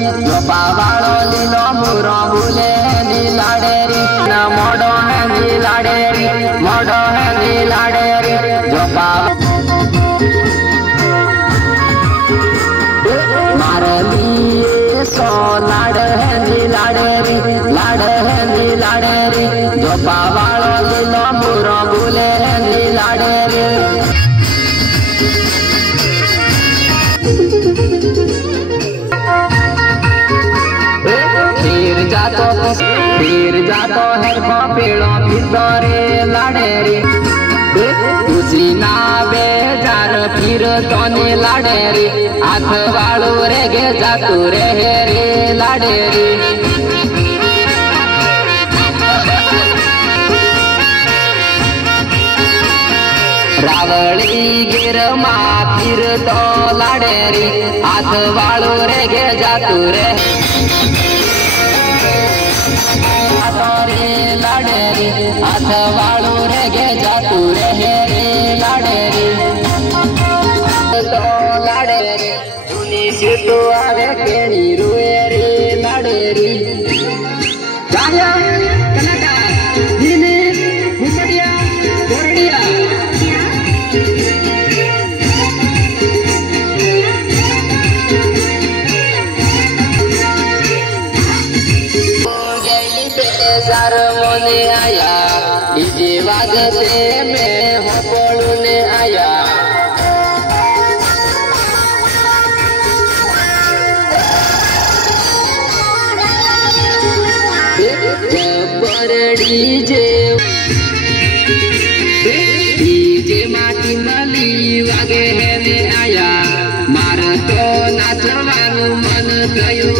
गोपावाळो लीलो मुरो बुले नीलाडेरी न मोडो है नीलाडेरी मोडो है नीलाडेरी गोपा मारली सो लाड है नीलाडेरी लाड है नीलाडेरी गोपावाळो लीलो मुरो बुले नीलाडेरी फिर जातो है पेड़ो भितरे लाडेरी उसी ना बेजार फिर तोने लाडेरी हाथ वाळू रे गे जातू रे रे लाडेरी रावळी गिर मा फिर तो लाडेरी हाथ वाळू रे गे जातू रे लाडेरी हाथ वाळू रे गे जातू रे रे लाडेरी तो लाडेरी तुनी सीटू आवे केणी रुए रे लाडेरी गाया कनका दिने मुसडिया कोरडिया जार मोने आया डीजे वाजते मैं हो पड़ूने आया डीजे माटी मली वागे है ने आया मार तो नाचवानु मन गयो